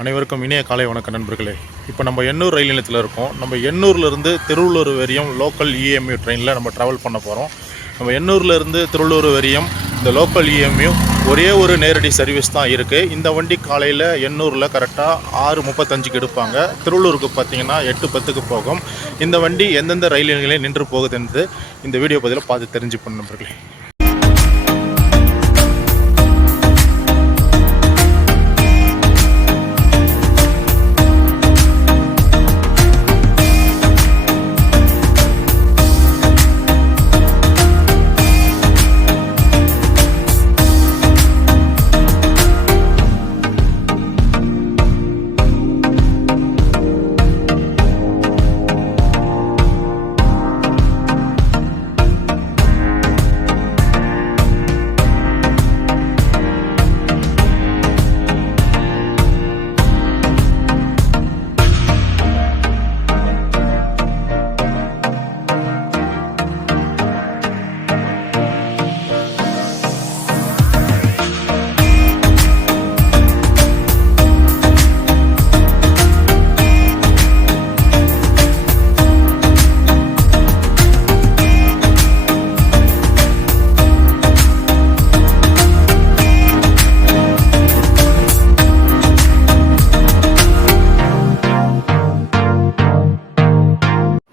அனைவருக்கும் இனிய காலை வணக்க நண்பர்களே. இப்போ நம்ம எண்ணூர் ரயில் நிலையத்தில் இருக்கோம். நம்ம எண்ணூர்லேருந்து திருவள்ளூர் வரையும் லோக்கல் இஎம்யூ ட்ரெயினில் நம்ம ட்ராவல் பண்ண போகிறோம். நம்ம எண்ணூர்லேருந்து திருவள்ளூர் வரையும் இந்த லோக்கல் இஎம்யூ ஒரே ஒரு நேரடி சர்வீஸ் தான் இருக்குது. இந்த வண்டி காலையில் எண்ணூரில் கரெக்டாக 6:35க்கு எடுப்பாங்க. திருவள்ளூருக்கு பார்த்தீங்கன்னா 8:10க்கு போகும். இந்த வண்டி எந்தெந்த ரயில் நிலையங்களில் நின்று போகுதுன்னு இந்த வீடியோ பதிவில் பார்த்து தெரிஞ்சுப்போம் நண்பர்களே.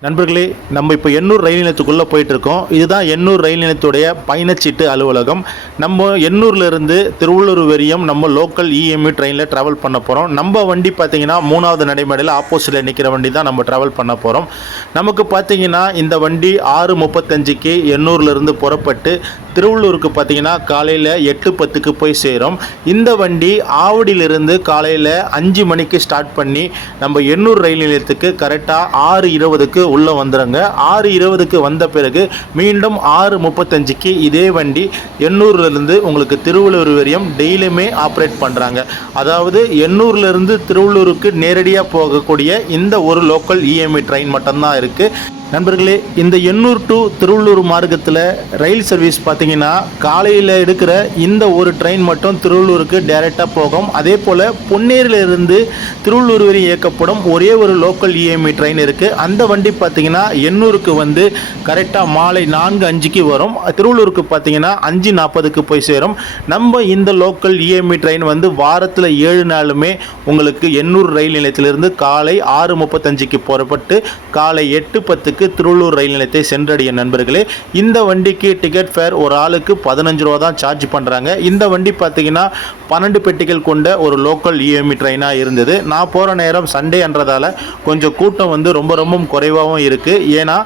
நண்பர்களே, நம்ம இப்போ எண்ணூர் ரயில் நிலையத்துக்குள்ளே போயிட்டுருக்கோம். இதுதான் எண்ணூர் ரயில் நிலையத்துடைய பயணச்சீட்டு அலுவலகம். நம்ம எண்ணூர்லேருந்து திருவள்ளூர் வரையும் நம்ம லோக்கல் இஎம்யூ ட்ரெயினில் ட்ராவல் பண்ண போகிறோம். நம்ம வண்டி பார்த்திங்கன்னா 3வது நடைமேடையில் ஆப்போசிட்டில் நிற்கிற வண்டி தான் நம்ம ட்ராவல் பண்ண போகிறோம். நமக்கு பார்த்திங்கன்னா இந்த வண்டி 6:35க்கு எண்ணூர்லேருந்து புறப்பட்டு திருவள்ளூருக்கு பார்த்திங்கன்னா காலையில் 8:10க்கு போய் சேரும். இந்த வண்டி ஆவடியிலிருந்து காலையில் 5 மணிக்கு ஸ்டார்ட் பண்ணி நம்ம எண்ணூர் ரயில் நிலையத்துக்கு கரெக்டாக 6:20க்கு உள்ளே வந்துடுங்க. 6:20க்கு வந்த பிறகு மீண்டும் 6:35க்கு இதே வண்டி எண்ணூர்லேருந்து உங்களுக்கு திருவள்ளூர் வரையும் டெய்லியுமே ஆப்ரேட் பண்ணுறாங்க. அதாவது எண்ணூர்லேருந்து திருவள்ளூருக்கு நேரடியாக போகக்கூடிய இந்த ஒரு லோக்கல் இஎம்ஐ ட்ரெயின் மட்டும்தான் இருக்குது. நண்பர்களே, இந்த எண்ணூர் டு திருவள்ளூர் மார்க்கத்தில் ரயில் சர்வீஸ் பார்த்தீங்கன்னா காலையில் எடுக்கிற இந்த ஒரு ட்ரெயின் மட்டும் திருவள்ளூருக்கு டைரெக்டாக போகும். அதே போல் பொன்னேரியிலிருந்து திருவள்ளூர் வரை இயக்கப்படும் ஒரே ஒரு லோக்கல் இஎம்ஐ ட்ரெயின் இருக்குது. அந்த வண்டி பார்த்தீங்கன்னா எண்ணூருக்கு வந்து கரெக்டாக மாலை 4:05க்கு வரும். திருவள்ளூருக்கு பார்த்தீங்கன்னா 5:40க்கு போய் சேரும். நம்ம இந்த லோக்கல் இஎம்ஐ ட்ரெயின் வந்து வாரத்தில் 7 நாளுமே உங்களுக்கு எண்ணூர் ரயில் நிலையத்திலிருந்து காலை 6:35க்கு புறப்பட்டு காலை 8:10க்கு திருவள்ளூர் ரயில் நிலையத்தை சென்றடைய நண்பர்களே. இந்த வண்டிக்கு டிக்கெட் ஃபேர் ஒரு ஆளுக்கு 15 ரூபா தான் சார்ஜ் பண்ணுறாங்க. இந்த வண்டி பார்த்தீங்கன்னா 12 பெட்டிகள் கொண்ட ஒரு லோக்கல் இஎம்ஐ ட்ரெயினாக இருந்தது. நான் போகிற நேரம் சண்டே என்றதால் கொஞ்சம் கூட்டம் வந்து ரொம்ப குறைவாகவும் இருக்குது. ஏன்னா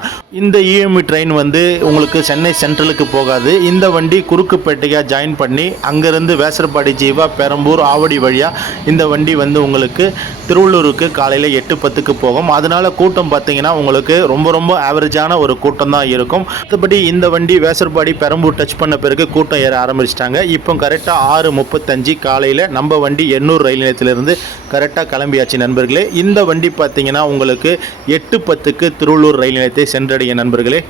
இந்த இஎம்ஐ ட்ரெயின் வந்து உங்களுக்கு சென்னை சென்ட்ரலுக்கு போகாது. இந்த வண்டி குறுக்கு பெட்டியாக ஜாயின் பண்ணி அங்கேருந்து வேசரபாடி ஜீவா பெரம்பூர் ஆவடி வழியாக இந்த வண்டி வந்து உங்களுக்கு திருவள்ளூருக்கு காலையில் 8:10க்கு போகும். அதனால கூட்டம் பார்த்தீங்கன்னா உங்களுக்கு ரொம்ப ஆவரேஜான ஒரு கூட்டம் தான் இருக்கும். மற்றபடி இந்த வண்டி வேசரபாடி பெரம்பூர் டச் பண்ண பிறகு கூட்டம் ஏற ஆரம்பிச்சிட்டாங்க. இப்போ கரெக்டாக 6:35 காலையில் நம்ம வண்டி எண்ணூர் ரயில் நிலையத்திலிருந்து கரெக்டாக கிளம்பியாச்சு நண்பர்களே. இந்த வண்டி பார்த்தீங்கன்னா உங்களுக்கு 8:10க்கு திருவள்ளூர் ரயில் நிலையத்தை சென்றடைய நண்பர்களே.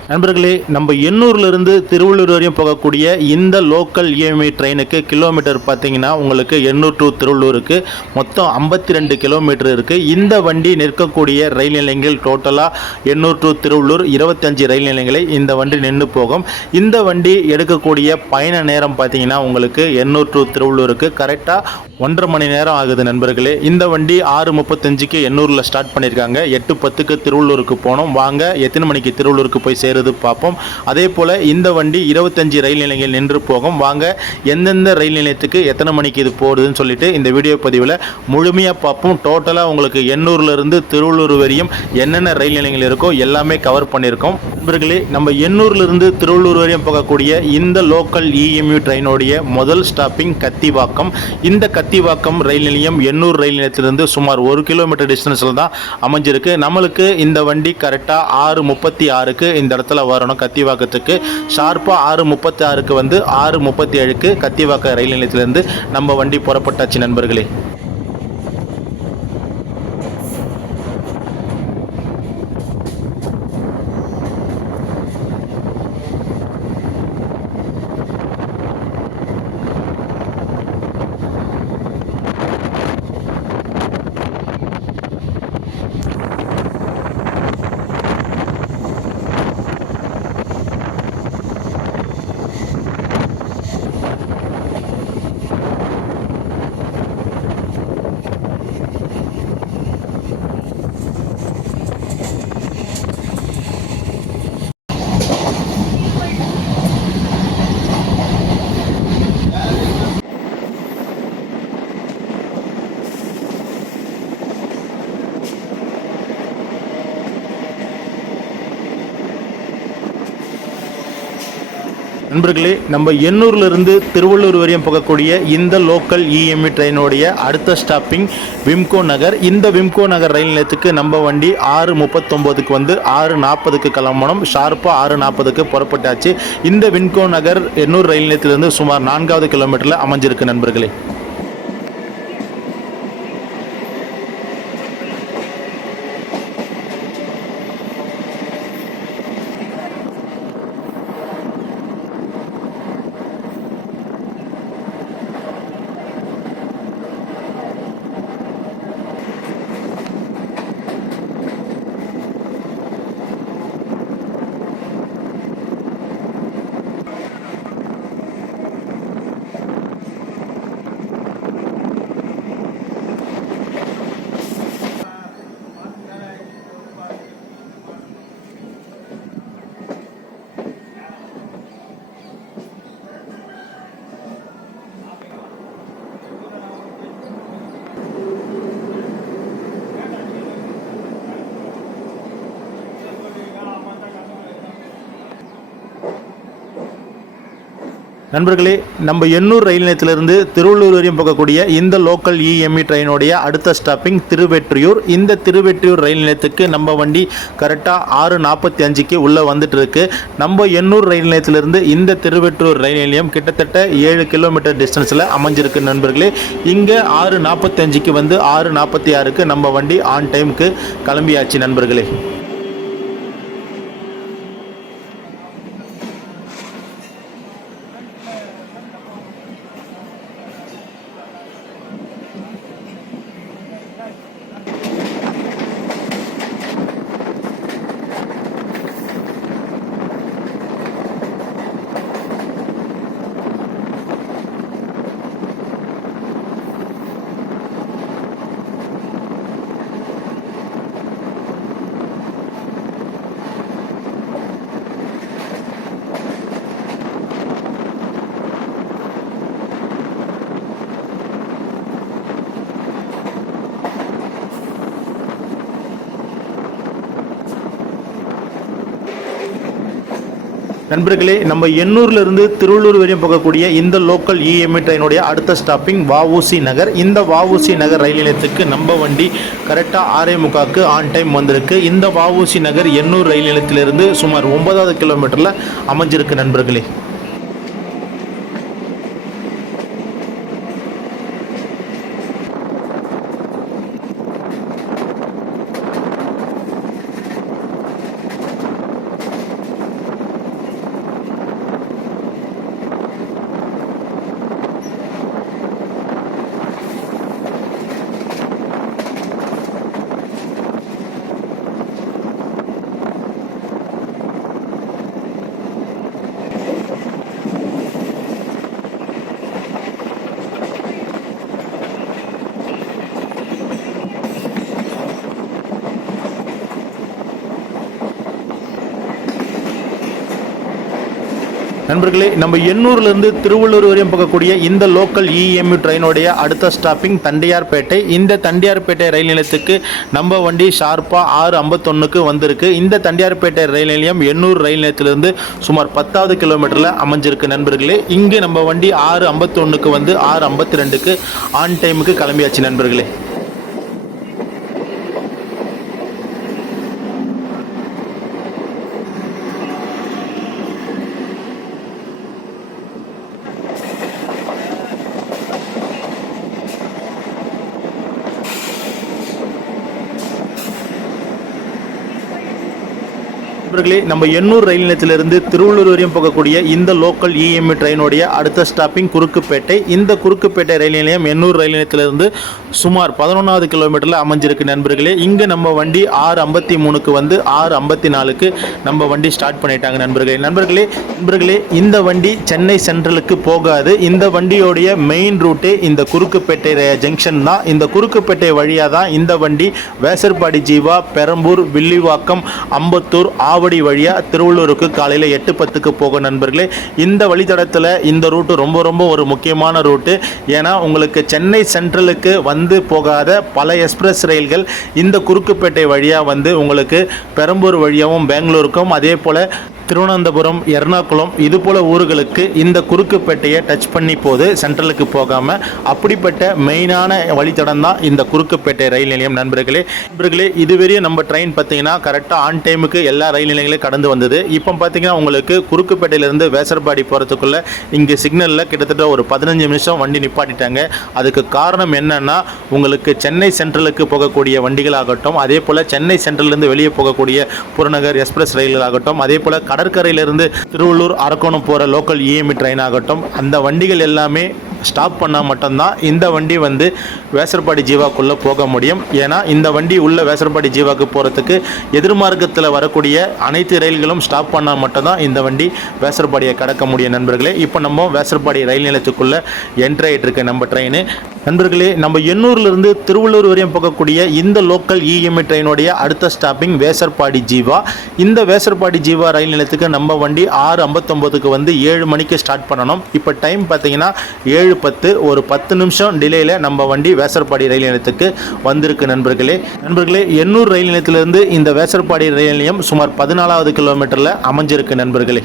நம்ம எண்ணூர்லேருந்து திருவள்ளூர் வரையும் போகக்கூடிய இந்த லோக்கல் இஎம்ஐ ட்ரெயினுக்கு கிலோமீட்டர் பார்த்தீங்கன்னா உங்களுக்கு எண்ணூர் டு திருவள்ளூருக்கு மொத்தம் 52 கிலோமீட்டர் இருக்குது. இந்த வண்டி நிற்கக்கூடிய ரயில் நிலையங்கள் டோட்டலாக எண்ணூர் டு திருவள்ளூர் 25 ரயில் நிலையங்களை இந்த வண்டி நின்று போகும். இந்த வண்டி எடுக்கக்கூடிய பயண நேரம் பார்த்தீங்கன்னா உங்களுக்கு எண்ணூர் டு திருவள்ளூருக்கு கரெக்டாக 1.5 மணி நேரம் ஆகுது நண்பர்களே. இந்த வண்டி 6:35க்கு எண்ணூரில் ஸ்டார்ட் பண்ணியிருக்காங்க. 8:10க்கு திருவள்ளூருக்கு போனோம். வாங்க எத்தனை மணிக்கு திருவள்ளூருக்கு போய் சேருது பார்ப்போம். அதே போல் இந்த வண்டி 25 ரயில் நிலையங்கள் நின்று போகும். வாங்க எந்தெந்த ரயில் நிலையத்துக்கு எத்தனை மணிக்கு இது போகுதுன்னு சொல்லிட்டு இந்த வீடியோ பதிவில் முழுமையாக பார்ப்போம். டோட்டலாக உங்களுக்கு எண்ணூர்லேருந்து திருவள்ளூர் வரையும் என்னென்ன ரயில் நிலையங்கள் இருக்கோ எல்லாமே கவர் பண்ணியிருக்கோம். நண்பர்களே, நம்ம எண்ணூர்லேருந்து திருவள்ளூர் வரையும் போகக்கூடிய இந்த லோக்கல் இஎம்யூ ட்ரெயினோடைய முதல் ஸ்டாப்பிங் கத்திவாக்கம். இந்த கத்திவாக்கம் ரயில் நிலையம் எண்ணூர் ரயில் நிலையத்திலிருந்து சுமார் 1 கிலோமீட்டர் டிஸ்டன்ஸில் தான் அமைஞ்சிருக்கு. நம்மளுக்கு இந்த வண்டி கரெக்டாக 6:36க்கு இந்த இடத்துல வரணும். கத்திவாக்கத்துக்கு ஷார்ப்பாக 6:36க்கு வந்து 6:37க்கு கத்திவாக்க ரயில் நிலையத்திலிருந்து நம்ம வண்டி புறப்பட்டாச்சு நண்பர்களே. நண்பர்களே, நம்ம எண்ணூர்லேருந்து திருவள்ளூர் வரையும் போகக்கூடிய இந்த லோக்கல் இஎம்இ ட்ரெயினோடைய அடுத்த ஸ்டாப்பிங் விம்கோ நகர். இந்த விம்கோ நகர் ரயில் நிலையத்துக்கு நம்ம வண்டி 6:39க்கு வந்து 6:40க்கு கிளம்பணும். ஷார்ப்பாக 6:40க்கு புறப்பட்டாச்சு. இந்த விம்கோ நகர் எண்ணூர் ரயில் நிலையத்திலிருந்து சுமார் 4வது கிலோமீட்டரில் அமைஞ்சிருக்கு நண்பர்களே. நண்பர்களே, நம்ம எண்ணூர் ரயில் நிலையத்திலிருந்து திருவள்ளூர் வரையும் போகக்கூடிய இந்த லோக்கல் இஎம்இ ட்ரெயினுடைய அடுத்த ஸ்டாப்பிங் திருவெற்றியூர். இந்த திருவெற்றியூர் ரயில் நிலையத்துக்கு நம்ம வண்டி கரெக்டாக 6:45க்கு உள்ளே வந்துட்டு இருக்கு. நம்ம எண்ணூர் ரயில் நிலையத்திலிருந்து இந்த திருவெற்றியூர் ரயில் நிலையம் கிட்டத்தட்ட 7 கிலோமீட்டர் டிஸ்டன்ஸில் அமைஞ்சிருக்கு நண்பர்களே. இங்கே 6:45க்கு வந்து 6:46க்கு நம்ம வண்டி ஆன் டைமுக்கு கிளம்பியாச்சு நண்பர்களே. நண்பர்களே, நம்ம எண்ணூர்லேருந்து திருவள்ளூர் வரையும் போகக்கூடிய இந்த லோக்கல் இஎம்இ ட்ரெயினுடைய அடுத்த ஸ்டாப்பிங் வஉசி நகர். இந்த வஉசி நகர் ரயில் நிலையத்துக்கு நம்ம வண்டி கரெக்டாக 6:45க்கு ஆன் டைம் வந்திருக்கு. இந்த வஉசி நகர் எண்ணூர் ரயில் நிலையத்திலிருந்து சுமார் 9வது கிலோமீட்டரில் அமைஞ்சிருக்கு நண்பர்களே. நண்பர்களே, நம்ம எண்ணூர்லேருந்து திருவள்ளூர் வரையும் போகக்கூடிய இந்த லோக்கல் இஎம்இ ட்ரெயினுடைய அடுத்த ஸ்டாப்பிங் தண்டையார்பேட்டை. இந்த தண்டையார்பேட்டை ரயில் நிலையத்துக்கு நம்ம வண்டி ஷார்ப்பாக 6:51க்கு வந்திருக்கு. இந்த தண்டையார்பேட்டை ரயில் நிலையம் எண்ணூர் ரயில் நிலையத்திலிருந்து சுமார் 10வது கிலோமீட்டரில் அமைஞ்சிருக்கு நண்பர்களே. இங்கே நம்ம வண்டி 6:51க்கு வந்து 6:52க்கு ஆன் டைமுக்கு கிளம்பியாச்சு நண்பர்களே. நண்பர்களே, நம்ம எண்ணூர் ரயில் நிலையத்திலிருந்து திருவள்ளூர் வரையும் போகக்கூடிய இந்த லோக்கல் இஎம்இ ட்ரெயினுடைய அடுத்த ஸ்டாப்பிங் குறுக்குப்பேட்டை. இந்த குறுக்குப்பேட்டை ரயில் நிலையம் எண்ணூர் ரயில் நிலையத்திலிருந்து சுமார் 11வது கிலோமீட்டரில் அமைஞ்சிருக்கு நண்பர்களே. இங்கே நம்ம வண்டி 6:53க்கு வந்து 6:54க்கு நம்ம வண்டி ஸ்டார்ட் பண்ணிட்டாங்க நண்பர்களே, இந்த வண்டி சென்னை சென்ட்ரலுக்கு போகாது. இந்த வண்டியோடைய மெயின் ரூட்டே இந்த குறுக்குப்பேட்டை ஜங்ஷன் தான். இந்த குறுக்குப்பேட்டை வழியாக தான் இந்த வண்டி வேசர்பாடி ஜீவா, பெரம்பூர், வில்லிவாக்கம், அம்பத்தூர், ஆவடி வழியாக திருவள்ளூருக்கு காலையில் 8:10க்கு போகும் நண்பர்களே. இந்த வழித்தடத்தில் இந்த ரூட்டு ரொம்ப ஒரு முக்கியமான ரூட்டு. ஏன்னா உங்களுக்கு சென்னை சென்ட்ரலுக்கு வந்து போகாத பல எக்ஸ்பிரஸ் ரயில்கள் இந்த குறுக்குப்பேட்டை வழியாக வந்து உங்களுக்கு பெரம்பூர் வழியாகவும் பெங்களூருக்கும், அதே போல் திருவனந்தபுரம், எர்ணாகுளம் இது போல ஊர்களுக்கு இந்த குறுக்குப்பேட்டையை டச் பண்ணி போது சென்ட்ரலுக்கு போகாமல் அப்படிப்பட்ட மெயினான வழித்தடம் தான் இந்த குறுக்குப்பேட்டை ரயில் நிலையம் நண்பர்களே. இதுவரையும் நம்ம ட்ரெயின் பார்த்தீங்கன்னா கரெக்டாக ஆன் டைமுக்கு எல்லா ரயில் நிலையங்களையும் கடந்து வந்தது. இப்போ பார்த்தீங்கன்னா உங்களுக்கு குறுக்குப்பேட்டையிலேருந்து வேசர்பாடி போகிறதுக்குள்ளே இங்கே சிக்னலில் கிட்டத்தட்ட ஒரு 15 நிமிஷம் வண்டி நிப்பாட்டிட்டாங்க. அதுக்கு காரணம் என்னன்னா, உங்களுக்கு சென்னை சென்ட்ரலுக்கு போகக்கூடிய வண்டிகள் ஆகட்டும், அதே போல் சென்னை சென்ட்ரல்லேருந்து வெளியே போகக்கூடிய புறநகர் எக்ஸ்பிரஸ் ரயில்கள் ஆகட்டும், அதே போல் கடற்கரையிலிருந்து திருவள்ளூர் அரக்கோணம் போகிற லோக்கல் இஎம்இ ட்ரெயின் ஆகட்டும், அந்த வண்டிகள் எல்லாமே ஸ்டாப் பண்ணால் மட்டும்தான் இந்த வண்டி வந்து வேசர்பாடி ஜீவாக்குள்ளே போக முடியும். ஏன்னா இந்த வண்டி உள்ள வேசர்பாடி ஜீவாக்கு போகிறதுக்கு எதிர்மார்க்கத்தில் வரக்கூடிய அனைத்து ரயில்களும் ஸ்டாப் பண்ணால் மட்டும்தான் இந்த வண்டி வேசர்பாடியை கடக்க முடியும் நண்பர்களே. இப்போ நம்ம வேசர்பாடி ரயில் நிலையத்துக்குள்ளே என்ட்ரி ஆகிட்டு இருக்க நம்ம ட்ரெயின் நண்பர்களே. நம்ம எண்ணூர்லேருந்து திருவள்ளூர் வரையும் போகக்கூடிய இந்த லோக்கல் இஎம்இ ட்ரெயினுடைய அடுத்த ஸ்டாப்பிங் வேசர்பாடி ஜீவா. இந்த வேசர்பாடி ஜீவா ரயில் நிலையத்துக்கு நம்ம வண்டி 6:59க்கு வந்து 7 மணிக்கு ஸ்டார்ட் பண்ணணும். இப்போ டைம் பார்த்தீங்கன்னா 7:10, ஒரு 10 நிமிஷம் டிலேயில் நம்ம வண்டி வேசர்பாடி ரயில் நிலையத்துக்கு வந்திருக்கு நண்பர்களே. எண்ணூர் ரயில் நிலையத்திலிருந்து இந்த வேசர்பாடி ரயில் நிலையம் சுமார் 14வது கிலோமீட்டரில் அமைஞ்சிருக்கு நண்பர்களே.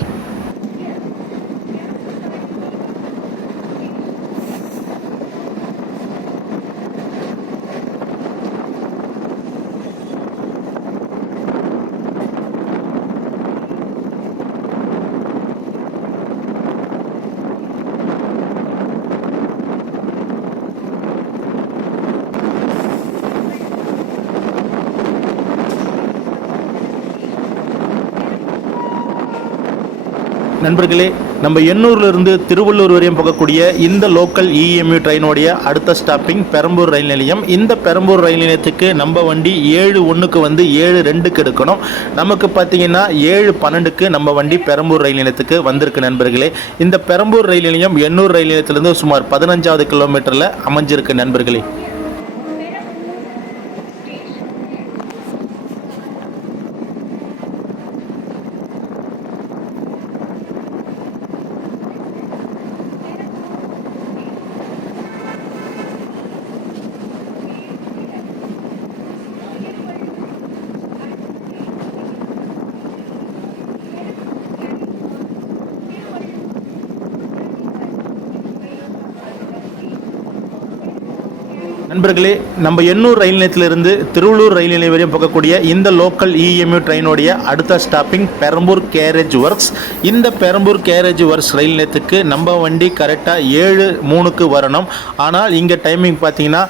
நண்பர்களே, நம்ம எண்ணூர்லேருந்து திருவள்ளூர் வரையும் போகக்கூடிய இந்த லோக்கல் இஎம்இ ட்ரெயினுடைய அடுத்த ஸ்டாப்பிங் பெரம்பூர் ரயில் நிலையம். இந்த பெரம்பூர் ரயில் நிலையத்துக்கு நம்ம வண்டி 7:01க்கு வந்து 7:02க்கு எடுக்கணும். நமக்கு பார்த்தீங்கன்னா 7:12க்கு நம்ம வண்டி பெரம்பூர் ரயில் நிலையத்துக்கு வந்திருக்கு நண்பர்களே. இந்த பெரம்பூர் ரயில் நிலையம் எண்ணூர் ரயில் நிலையத்திலிருந்து சுமார் 15வது கிலோமீட்டரில் அமைஞ்சிருக்கு நண்பர்களே. நண்பர்களே, நம்ம எண்ணூர் ரயில் நிலையத்திலிருந்து திருவள்ளூர் ரயில் நிலையம் வரையும் போகக்கூடிய இந்த லோக்கல் இஎம்இ ட்ரெயினுடைய அடுத்த ஸ்டாப்பிங் பெரம்பூர் கேரேஜ் ஒர்க்ஸ். இந்த பெரம்பூர் கேரேஜ் ஒர்க்ஸ் ரயில் நிலையத்துக்கு நம்ம வண்டி கரெக்டாக 7:03க்கு வரணும். ஆனால் இங்கே டைமிங் பார்த்தீங்கன்னா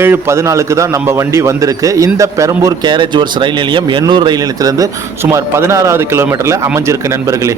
7:14க்கு தான் நம்ம வண்டி வந்திருக்கு. இந்த பெரம்பூர் கேரேஜ் ஒர்க்ஸ் ரயில் நிலையம் எண்ணூர் ரயில் நிலையத்திலிருந்து சுமார் 16வது கிலோமீட்டரில் அமைஞ்சிருக்கு நண்பர்களே.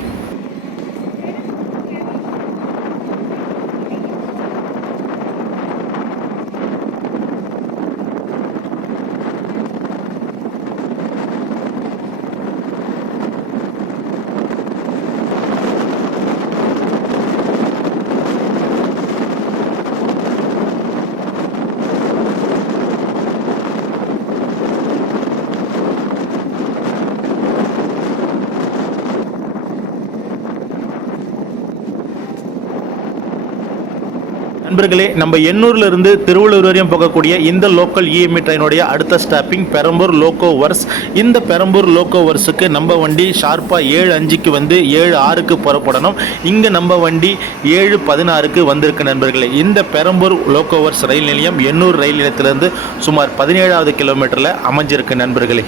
நண்பர்களே, நம்ம எண்ணூர்லேருந்து திருவள்ளூர் வரையும் போகக்கூடிய இந்த லோக்கல் இஎம்இ ட்ரெயினுடைய அடுத்த ஸ்டாப்பிங் பெரம்பூர் லோக்கோ வர்ஸ். இந்த பெரம்பூர் லோக்கோ வர்ஸுக்கு நம்ம வண்டி ஷார்ப்பாக 7:05க்கு வந்து 7:06க்கு புறப்படணும். இங்கே நம்ம வண்டி 7:16க்கு வந்திருக்கு நண்பர்களே. இந்த பெரம்பூர் லோக்கோ வர்ஸ் ரயில் நிலையம் எண்ணூர் ரயில் நிலையத்திலிருந்து சுமார் 17வது கிலோமீட்டரில் அமைஞ்சிருக்கு நண்பர்களே.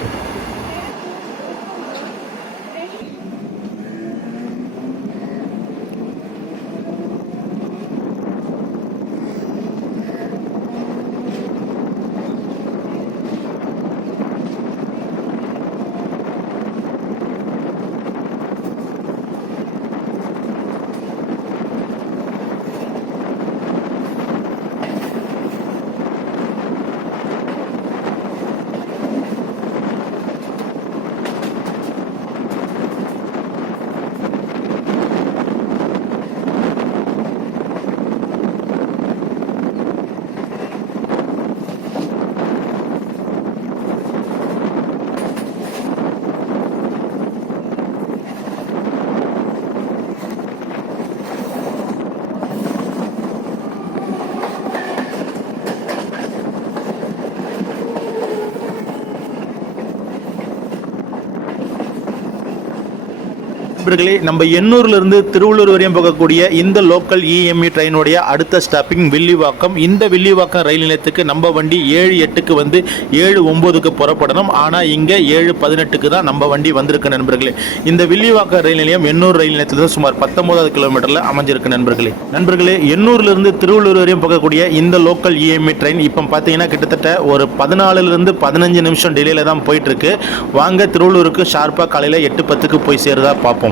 நண்பர்களே, நம்ம எண்ணூர்லேருந்து திருவள்ளூர் வரையும் போகக்கூடிய இந்த லோக்கல் இஎம்இ ட்ரெயினுடைய அடுத்த ஸ்டாப்பிங் வில்லிவாக்கம். இந்த வில்லிவாக்கம் ரயில் நிலையத்துக்கு நம்ம வண்டி 7:08க்கு வந்து 7:09க்கு புறப்படணும். ஆனால் இங்கே 7:18க்கு தான் நம்ம வண்டி வந்திருக்கு நண்பர்களே. இந்த வில்லிவாக்கம் ரயில் நிலையம் எண்ணூர் ரயில் நிலையத்தில் சுமார் 19வது கிலோமீட்டரில் அமைஞ்சிருக்கு நண்பர்களே, எண்ணூர்லேருந்து திருவள்ளூர் வரையும் போகக்கூடிய இந்த லோக்கல் இஎம்இ ட்ரெயின் இப்போ பார்த்தீங்கன்னா கிட்டத்தட்ட ஒரு 14லிருந்து 15 நிமிஷம் டிலேல தான் போயிட்டு இருக்கு. வாங்க திருவள்ளூருக்கு ஷார்ப்பாக காலையில் 8:10க்கு போய் சேருதா பார்ப்போம்.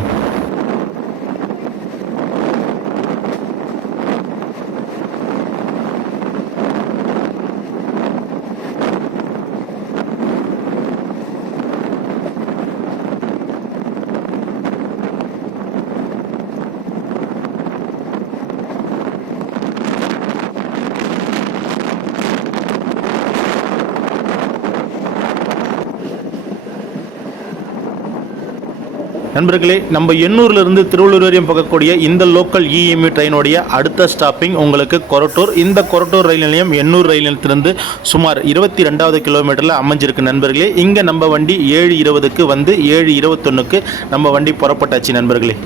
நண்பர்களே, நம்ம எண்ணூர்லேருந்து திருவள்ளூர் வரையும் போகக்கூடிய இந்த லோக்கல் இஎம்இ ட்ரெயினுடைய அடுத்த ஸ்டாப்பிங் உங்களுக்கு கொரட்டூர். இந்த கொரட்டூர் ரயில் நிலையம் எண்ணூர் ரயில் நிலையத்திலிருந்து சுமார் 22வது கிலோமீட்டரில் அமைஞ்சிருக்கு நண்பர்களே. இங்கே நம்ம வண்டி 7:20க்கு வந்து 7:21க்கு நம்ம வண்டி புறப்பட்டாச்சு நண்பர்களே.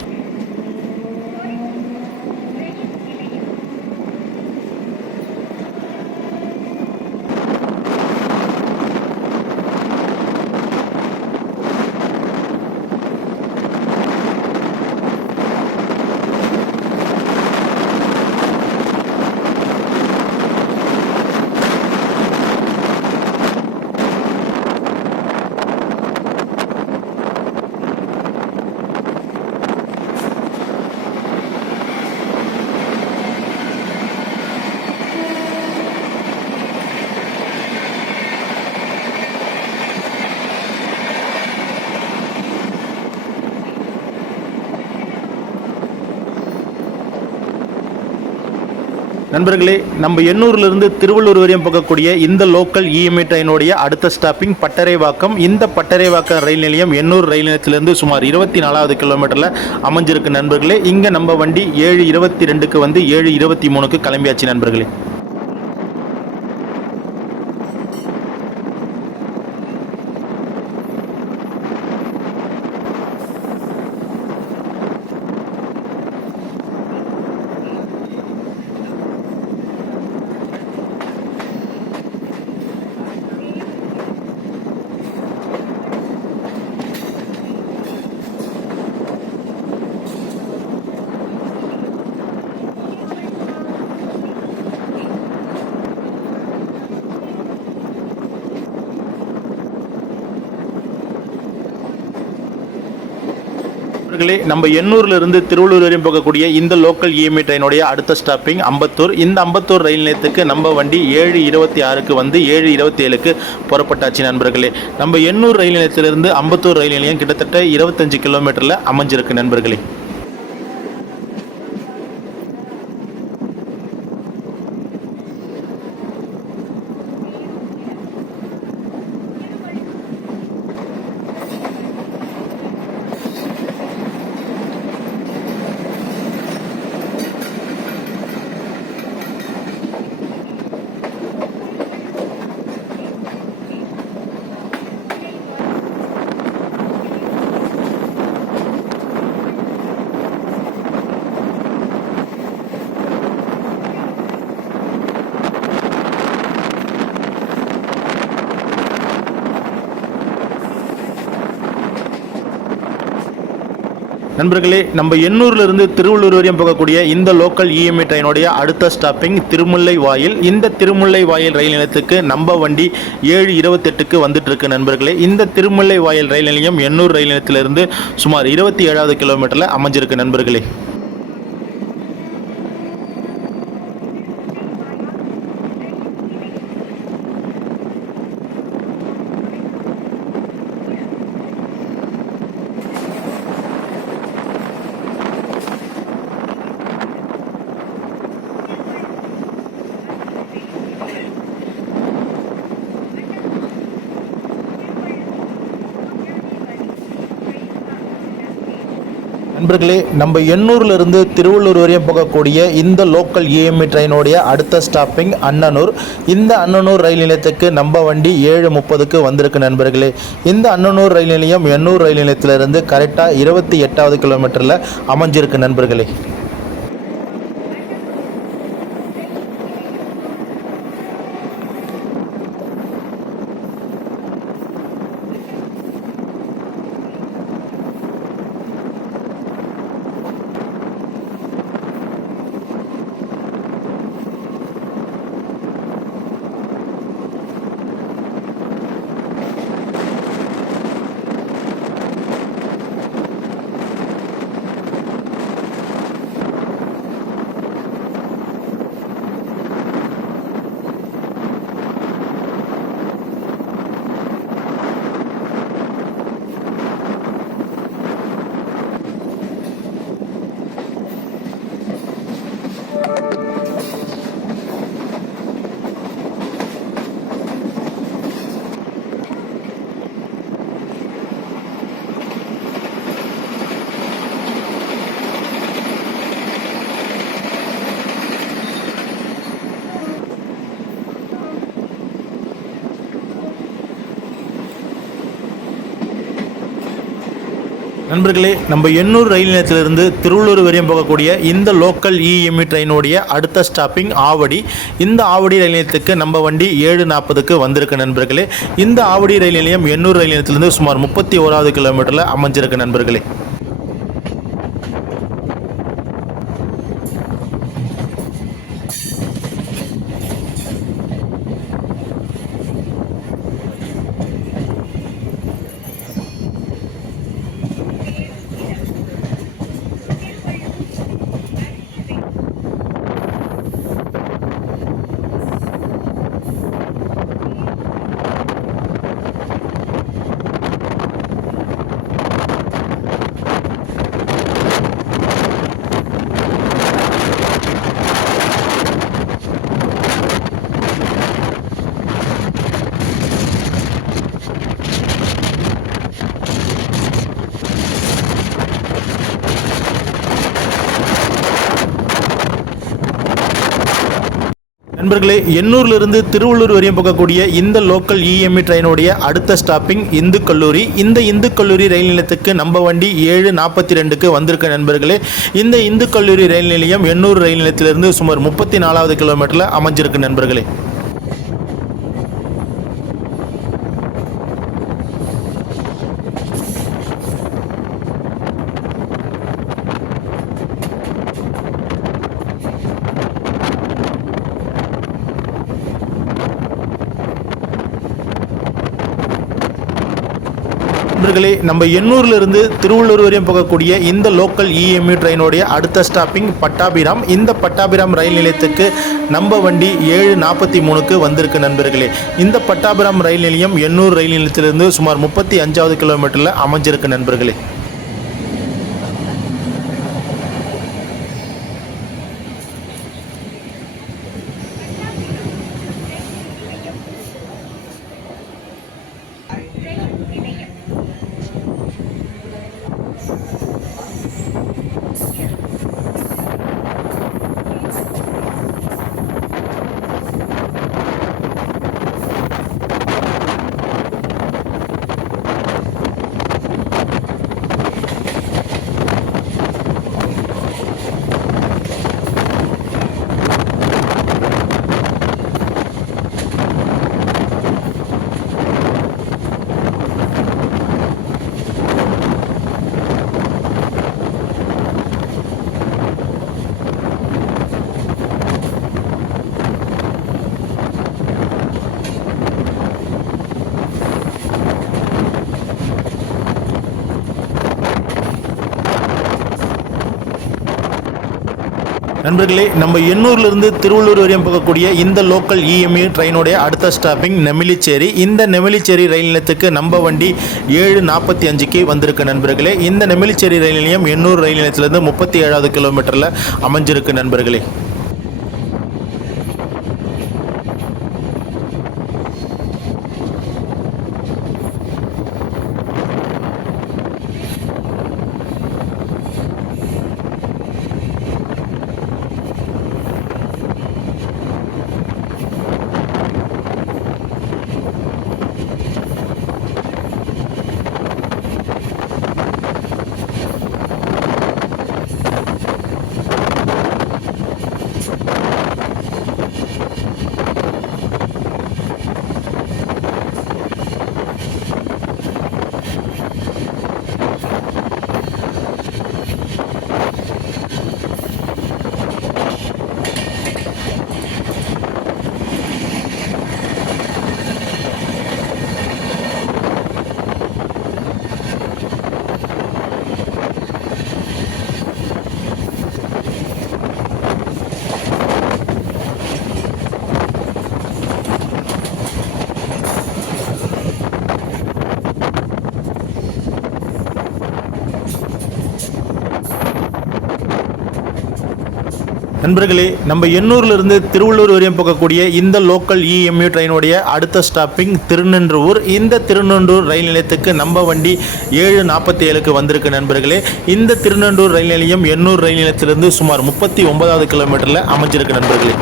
நண்பர்களே, நம்ம எண்ணூர்லேருந்து திருவள்ளூர் வரையும் போகக்கூடிய இந்த லோக்கல் இஎம்இ ட்ரெயினுடைய அடுத்த ஸ்டாப்பிங் பட்டறைவாக்கம். இந்த பட்டறைவாக்கம் ரயில் நிலையம் எண்ணூர் ரயில் நிலையத்திலிருந்து சுமார் 24வது கிலோமீட்டரில் அமைஞ்சிருக்கு நண்பர்களே. இங்கே நம்ம வண்டி 7:22க்கு வந்து 7:23க்கு கிளம்பியாச்சு நண்பர்களே. நம்ம எண்ணூர்லேருந்து திருவள்ளூர் வரையும் போகக்கூடிய இந்த லோக்கல் இஎம்இ ட்ரெயினுடைய அடுத்த ஸ்டாப்பிங் அம்பத்தூர். இந்த அம்பத்தூர் ரயில் நிலையத்துக்கு நம்ம வண்டி 7:26க்கு வந்து 7:27க்கு புறப்பட்டாச்சு நண்பர்களே. நம்ம எண்ணூர் ரயில் நிலையத்திலிருந்து அம்பத்தூர் ரயில் நிலையம் கிட்டத்தட்ட 25 கிலோமீட்டரில் அமைஞ்சிருக்கு நண்பர்களே. நண்பர்களே, நம்ம எண்ணூர்லேருந்து திருவள்ளூர் வரையும் போகக்கூடிய இந்த லோக்கல் இஎம்இ ட்ரெயினுடைய அடுத்த ஸ்டாப்பிங் திருமுல்லை வாயில். இந்த திருமுல்லை வாயில் ரயில் நிலையத்துக்கு நம்ம வண்டி 7:28க்கு வந்துட்டு இருக்கு நண்பர்களே. இந்த திருமுல்லை வாயில் ரயில் நிலையம் எண்ணூர் ரயில் நிலையத்திலிருந்து சுமார் 27வது கிலோமீட்டரில் அமைஞ்சிருக்கு நண்பர்களே. நண்பர்களே, நம்ம எண்ணூர்லேருந்து திருவள்ளூர் வரையும் போகக்கூடிய இந்த லோக்கல் இஎம்இ ட்ரெயினுடைய அடுத்த ஸ்டாப்பிங் அன்னனூர். இந்த அன்னனூர் ரயில் நிலையத்துக்கு நம்ம வண்டி 7:30க்கு வந்திருக்கு நண்பர்களே. இந்த அன்னனூர் ரயில் நிலையம் எண்ணூர் ரயில் நிலையத்திலிருந்து கரெக்டாக 28வது கிலோமீட்டரில் அமைஞ்சிருக்கு நண்பர்களே. நண்பர்களே, நம்ம எண்ணூர் ரயில் நிலையத்திலிருந்து திருவள்ளூர் வரையும் போகக்கூடிய இந்த லோக்கல் இஎம்இ ட்ரெயினுடைய அடுத்த ஸ்டாப்பிங் ஆவடி. இந்த ஆவடி ரயில் நிலையத்துக்கு நம்ம வண்டி 7:40க்கு வந்திருக்கு நண்பர்களே. இந்த ஆவடி ரயில் நிலையம் எண்ணூர் ரயில் நிலையத்திலிருந்து சுமார் 31வது கிலோமீட்டரில் அமைஞ்சிருக்கு நண்பர்களே. நண்பர்களே, எண்ணூர்லேருந்து திருவள்ளூர் வரையும் போகக்கூடிய இந்த லோக்கல் இஎம்இ ட்ரெயினுடைய அடுத்த ஸ்டாப்பிங் இந்து கல்லூரி. இந்த இந்து கல்லூரி ரயில் நிலையத்துக்கு நம்ம வண்டி 7:42க்கு வந்திருக்க நண்பர்களே. இந்த இந்து கல்லூரி ரயில் நிலையம் எண்ணூர் ரயில் நிலையத்திலிருந்து சுமார் 34வது கிலோமீட்டரில் அமைஞ்சிருக்கு நண்பர்களே. நண்பர்களே, நம்ம எண்ணூர்லேருந்து திருவள்ளூர் வரையும் போகக்கூடிய இந்த லோக்கல் இஎம்இ ட்ரெயினுடைய அடுத்த ஸ்டாப்பிங் பட்டாபிராம். இந்த பட்டாபிராம் ரயில் நிலையத்துக்கு நம்ம வண்டி 7:43க்கு வந்திருக்கு நண்பர்களே. இந்த பட்டாபிராம் ரயில் நிலையம் எண்ணூர் ரயில் நிலையத்திலிருந்து சுமார் 35வது கிலோமீட்டரில் அமைஞ்சிருக்கு நண்பர்களே. நண்பர்களே, நம்ம எண்ணூர்லேருந்து திருவள்ளூர் வரையும் போகக்கூடிய இந்த லோக்கல் இஎம்இ ட்ரெயினுடைய அடுத்த ஸ்டாப்பிங் நெமிலிச்சேரி. இந்த நெமிலிச்சேரி ரயில் நிலையத்துக்கு நம்ம வண்டி 7:45க்கு வந்திருக்கு நண்பர்களே. இந்த நெமிலிச்சேரி ரயில் நிலையம் எண்ணூர் ரயில் நிலையத்திலிருந்து 37வது கிலோமீட்டரில் அமைஞ்சிருக்கு நண்பர்களே. நண்பர்களே, நம்ம எண்ணூர்லேருந்து திருவள்ளூர் வரையும் போகக்கூடிய இந்த லோக்கல் இஎம்யூ ட்ரெயினுடைய அடுத்த ஸ்டாப்பிங் திருநென்றூர். இந்த திருநென்றூர் ரயில் நிலையத்துக்கு நம்ம வண்டி 7:47க்கு வந்திருக்கு நண்பர்களே. இந்த திருநென்றூர் ரயில் நிலையம் எண்ணூர் ரயில் நிலையத்திலிருந்து சுமார் 39வது கிலோமீட்டரில் அமைஞ்சிருக்கு நண்பர்களே.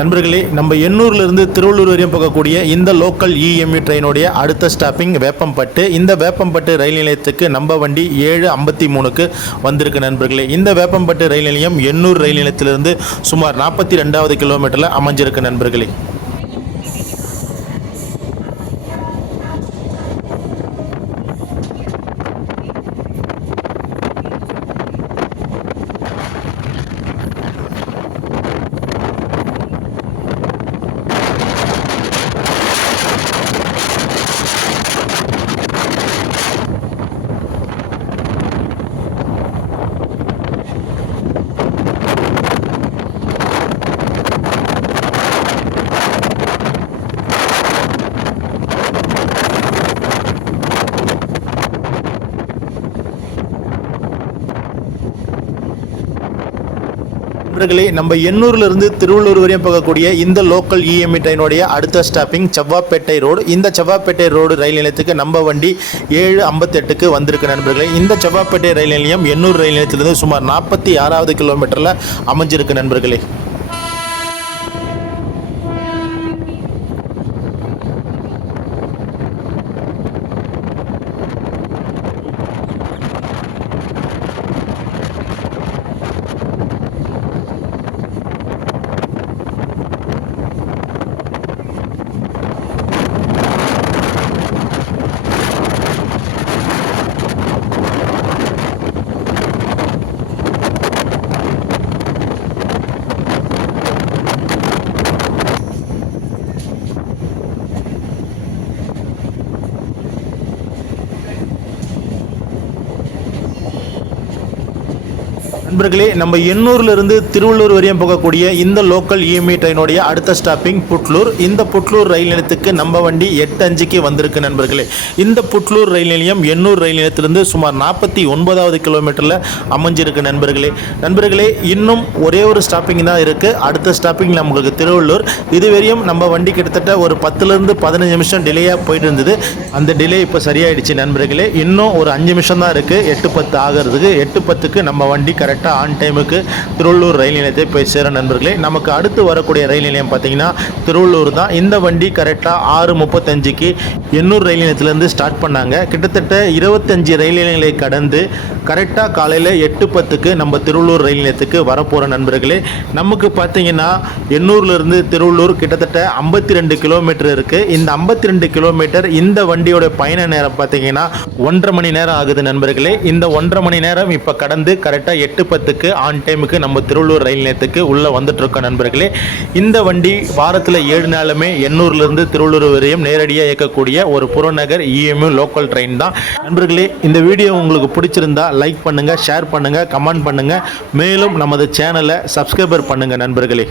நண்பர்களே, நம்ம எண்ணூர்லேருந்து திருவள்ளூர் வரையும் போகக்கூடிய இந்த லோக்கல் இஎம்யூ ட்ரெயினுடைய அடுத்த ஸ்டாப்பிங் வேப்பம்பட்டு. இந்த வேப்பம்பட்டு ரயில் நிலையத்துக்கு நம்ம வண்டி 7:53க்கு வந்திருக்கு நண்பர்களே. இந்த வேப்பம்பட்டு ரயில் நிலையம் எண்ணூர் ரயில் நிலையத்திலிருந்து சுமார் 42வது கிலோமீட்டரில் அமைஞ்சிருக்கு நண்பர்களே. நண்பர்களே, நம்ம எண்ணூர்லேருந்து திருவள்ளூர் வரையும் போகக்கூடிய இந்த லோக்கல் இஎம்யூ ட்ரெயினுடைய அடுத்த ஸ்டாப்பிங் செவ்வாப்பேட்டை ரோடு. இந்த செவ்வாப்பேட்டை ரோடு ரயில் நிலையத்துக்கு நம்ம வண்டி 7:58க்கு வந்திருக்கு நண்பர்களே. இந்த செவ்வாப்பேட்டை ரயில் நிலையம் எண்ணூர் ரயில் நிலையத்திலிருந்து சுமார் 46வது கிலோமீட்டரில் அமைஞ்சிருக்கு நண்பர்களே. நண்பர்களே, நம்ம எண்ணூர்லேருந்து திருவள்ளூர் வரையும் போகக்கூடிய இந்த லோக்கல் இஎம்யூ ட்ரெயினுடைய அடுத்த ஸ்டாப்பிங் புட்லூர். இந்த புட்லூர் ரயில் நிலையத்துக்கு நம்ம வண்டி 8:05க்கு வந்திருக்கு நண்பர்களே. இந்த புட்லூர் ரயில் நிலையம் எண்ணூர் ரயில் நிலையத்திலிருந்து சுமார் 49வது கிலோமீட்டரில் அமைஞ்சிருக்கு நண்பர்களே. நண்பர்களே, இன்னும் ஒரே ஒரு ஸ்டாப்பிங் தான் இருக்குது. அடுத்த ஸ்டாப்பிங் நம்மளுக்கு திருவள்ளூர். இதுவரையும் நம்ம வண்டி கிட்டத்தட்ட ஒரு 10லேருந்து 15 நிமிஷம் டிலேயாக போயிட்டு இருந்தது. அந்த டிலே இப்போ சரியாயிடுச்சு நண்பர்களே. இன்னும் ஒரு 5 நிமிஷம் தான் இருக்குது 8:10 ஆகிறதுக்கு. 8:10க்கு நம்ம வண்டி கரெக்டாக ஆன் டைமுக்கு திருவள்ளூர் ரயில் நிலையத்தை போய் சேரும் நண்பர்களே. நமக்கு அடுத்து வரக்கூடிய ரயில் நிலையம் பார்த்தீங்கன்னா திருவள்ளூர் தான். இந்த வண்டி கரெக்டாக 6:35க்கு எண்ணூர் ரயில் நிலையத்திலேருந்து ஸ்டார்ட் பண்ணாங்க. கிட்டத்தட்ட 25 ரயில் நிலையங்களை கடந்து கரெக்டாக காலையில் 8:10க்கு நம்ம திருவள்ளூர் ரயில் நிலையத்துக்கு வரப்போகிற நண்பர்களே. நமக்கு பார்த்தீங்கன்னா எண்ணூர்லேருந்து திருவள்ளூர் கிட்டத்தட்ட 52 கிலோமீட்டர் இருக்குது. இந்த 52 கிலோமீட்டர் இந்த வண்டியோட பயண நேரம் பார்த்தீங்கன்னா 1.5 மணி நேரம் ஆகுது நண்பர்களே. இந்த 1.5 மணி நேரம் இப்போ கடந்து கரெக்டாக 8:10க்கு ஆன் டைமுக்கு நம்ம திருவள்ளூர் ரயில் நிலையத்துக்கு உள்ளே வந்துட்டுருக்கோம் நண்பர்களே. இந்த வண்டி வாரத்தில் 7 நாளுமே எண்ணூர்லேருந்து திருவள்ளூர் வரையும் நேரடியாக இயக்கக்கூடிய ஒரு புறநகர் இஎம்யூ லோக்கல் ட்ரெயின் தான் நண்பர்களே. இந்த வீடியோ உங்களுக்கு பிடிச்சிருந்தா லைக் பண்ணுங்கள், ஷேர் பண்ணுங்கள், கமெண்ட் பண்ணுங்கள். மேலும் நமது சேனலை சப்ஸ்கிரைபர் பண்ணுங்கள் நண்பர்களே.